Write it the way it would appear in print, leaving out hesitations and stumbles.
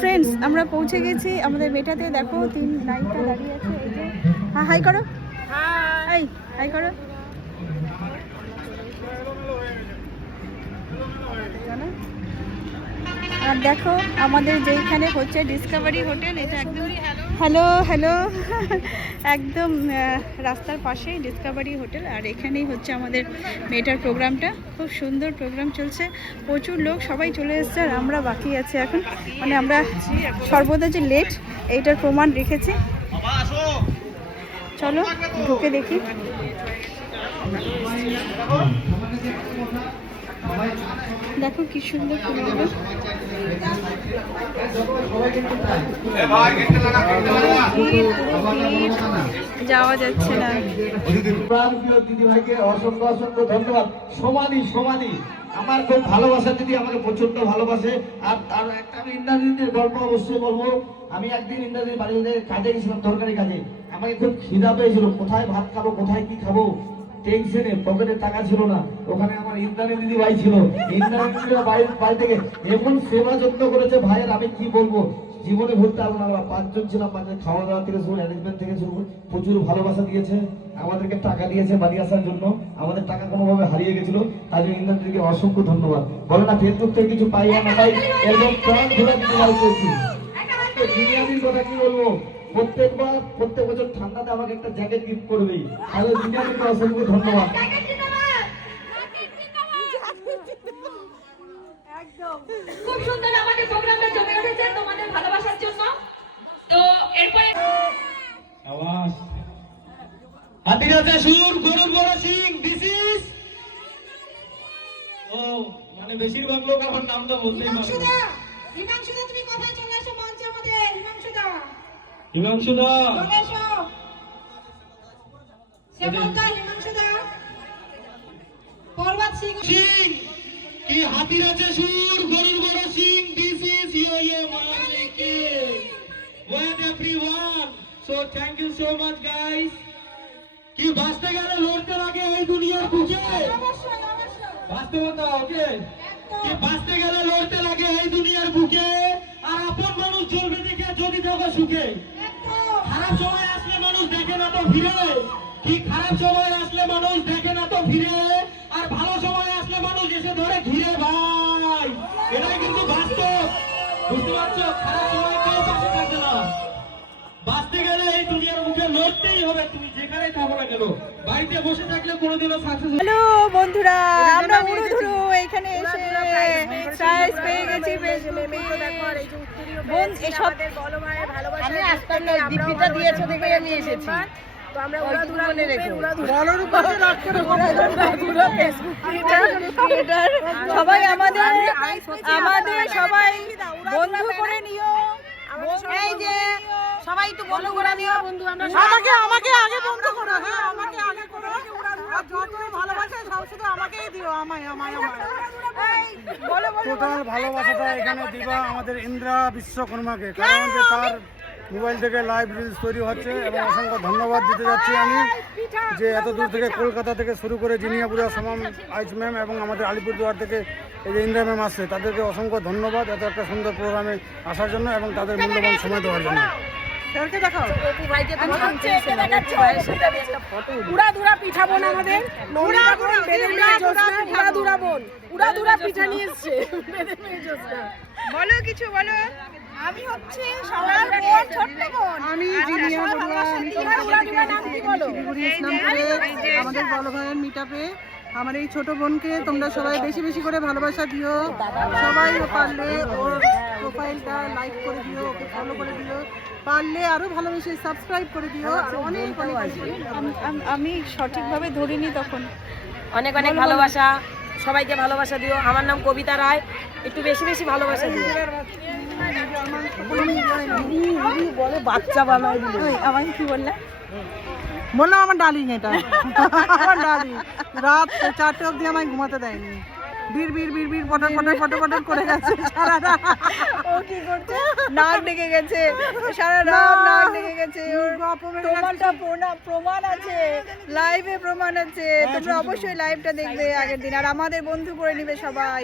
Friends, আমরা পৌঁছে গেছি আমাদের মেটাতে। দেখো 3 নায়িকা দাঁড়িয়ে আছে। এই যে হাই করো, হাই হাই করো। আর দেখো আমাদের যেইখানে হচ্ছে ডিসকভারি হোটেল, এটা একদম হ্যালো হ্যালো একদম রাস্তার পাশেই ডিসকভারি হোটেল। আর এখানেই হচ্ছে আমাদের মেয়েটার প্রোগ্রামটা। খুব সুন্দর প্রোগ্রাম চলছে, প্রচুর লোক, সবাই চলে এসছে আর আমরা বাকি আছি এখন। মানে আমরা সর্বদা যে লেট এইটার প্রমাণ রেখেছি। চলো ঢুকে দেখি। দেখো কি সুন্দর ফুলগুলো। যাওয়া যাচ্ছে না। দিদিভাইকে অসংখ্য অসংখ্য ধন্যবাদ। সমাধি সমাধি আমার খুব ভালোবাসা, দিদি আমাকে প্রচন্ড ভালোবাসে। আর একটা আমি ইন্দ্রাদিদের গল্প অবশ্যই বলবো। আমি একদিন ইন্দ্রাদির বাড়িতে কাজে গেছিলাম, তরকারি কাজে। আমাকে খুব খিদা পেয়েছিল, কোথায় ভাত খাবো কোথায় কি খাবো, টেনশনে, পকেটে টাকা ছিল না। ওখানে আমার ইন্দ্রাণী দিদি ভাই ছিল। ইন্দ্রাণী দিদি বাড়ি থেকে এমন সেবা যত্ন করেছে ভাইয়ের, আমি কি বলবো, জীবনে ভুলতে পারবো না। আমরা 5 জন ছিলাম, 5 জন খাওয়া দাওয়া থেকে শুরু, অ্যারেঞ্জমেন্ট থেকে শুরু, প্রচুর ভালোবাসা দিয়েছে আমাদেরকে, টাকা দিয়েছে বাড়ি আসার জন্য। আমাদের টাকা কোনোভাবে হারিয়ে গেছিল, তার জন্য ইন্দ্রাণী দিদিকে অসংখ্য ধন্যবাদ। বলে না ফেসবুক থেকে কিছু পাই না পাই, এরকম প্রাণ ঘোরা দিতে লাইক করছি। বিরিয়ানির কথা কি বলবো, প্রত্যেক বছর ঠান্ডাতে আমাকে একটা জ্যাকেট গিফট করবেই। তাহলে বিরিয়ানিকে অসংখ্য ধন্যবাদ। খুব সুন্দর আমাদের প্রোগ্রামটা জমে উঠেছে তোমাদের ভালোবাসার জন্য। তো এরপরে আওয়াজ হাতিরাজা সুর গরুর বড় সিং, দিস ইজ ও মানে বেশিরভাগ লোক আমার নামটা বলতেই পারে। হিমাংশুদা তুমি কোথায় চলে এসো মঞ্চে আমাদের। হিমাংশুদা হিমাংশুদা চলে এসো। সেবকদা হিমাংশুদা, পর্বত সিং কি হাতিরাজা সুর গরুর বড় সিং, দিস ইজ ইয়ো মালিকে wait everyone. So thank you so much guys. কি বাঁচতে গেলে লড়তে লাগে এই দুনিয়ার বুকে, অবশ্যই অবশ্যই বাস্তবতা। ওকে, কি বাঁচতে গেলে লড়তে লাগে এই দুনিয়ার বুকে। আর আপন মানুষ চলবে দেখে যদি থাকো সুখে। খারাপ সময় আসলে মানুষ দেখে না তো ফিরে, কি খারাপ সময় আসলে মানুষ দেখে না তো ফিরে। আর ভালো সময় আসলে মানুষ এসে ধরে ঘিরে ভাই, এটাই কিন্তু বাস্তব, বুঝতে পারছো? খারাপ সময় কেউ পাশে থাকবে না। বাঁচতে গেলে এই দুনিয়ার মুখে লড়তেই হবে, তুমি যেখানে থাকো না কেন। বাড়িতে বসে থাকলে কোনোদিনও সাকসেস। হ্যালো বন্ধুরা, আমরা উড়ুধুরু এখানে এসে প্রাইজ পেয়ে গেছি ফেসবুকে। বোন এসব আমি আসতাম না, দীপিকা দিয়েছে দেখে আমি এসেছি। তো আমরা উড়াধুরা মনে রেখে বলর উপরে রাখ করে উড়াধুরা ফেসবুক ক্রিয়েটর সবাই আমাদের সবাই বন্ধু করে নিও। এই যে সবাই একটু বন্ধু করে নিও। বন্ধু আমরা আমাকে আগে বন্ধু করো। হ্যাঁ আমাকে আগে করো। আর যতই ভালোবাসা সব শুধু আমাকেই দিও। আমায় টোটাল ভালোবাসাটা এখানে দিবা আমাদের ইন্দ্রা বিশ্বকর্মাকে, কারণ যে তার মোবাইল থেকে লাইভ রিলস তৈরি হচ্ছে। এবং অসংখ্য ধন্যবাদ দিতে যাচ্ছি আমি, যে এত দূর থেকে কলকাতা থেকে শুরু করে জিনিয়াপুরা সমাম আইচ ম্যাম এবং আমাদের আলিপুরদুয়ার থেকে এই যে ইন্দ্রা ম্যাম আসছে, তাদেরকে অসংখ্য ধন্যবাদ এত একটা সুন্দর প্রোগ্রামে আসার জন্য এবং তাদের মূল্যবান সময় দেওয়ার জন্য। উড়াধুরা পিঠা বোন আমাদের উড়াধুরা পিঠা নিয়ে এসছে। বলো কিছু বলো। আমি হচ্ছে সবার বোন, ছোট্ট বোন। আমি জিনিয়া বড়ুয়া, আমাদের বড় ভাইয়ের মিটআপে আমার এই ছোট বোনকে তোমরা সবাই বেশি বেশি করে ভালোবাসা দিও। সবাই পারলে ওর প্রোফাইলটা লাইক করে দিও, ওকে ফলো করে দিও, পারলে আরো ভালোবেসে সাবস্ক্রাইব করে দিও। আর অনেক আমি সঠিকভাবে ধরিনি তখন। অনেক অনেক ভালোবাসা, সবাইকে ভালোবাসা দিও। আমার নাম কবিতা রায়, একটু বেশি বেশি ভালোবাসা দিও। বলে বাচ্চা বানায় দিল। আমাকে কি বললে? বললাম আমার ডার্লিং, এটা আমার ডার্লিং। রাত 4টে অবধি আমায় ঘুমাতে দেয়নি। বীর বীর বীর বীর পটর পটর পটর পটর করে গেছে সারা রাত। ও কি করছে? নাক ডেকে গেছে সারা রাত, নাক ডেকে গেছে। ওর প্রমাণটা প্রমাণ আছে, লাইভে প্রমাণ আছে। তোমরা অবশ্যই লাইভটা দেখবে আগের দিন, আর আমাদের বন্ধু করে নিবে সবাই।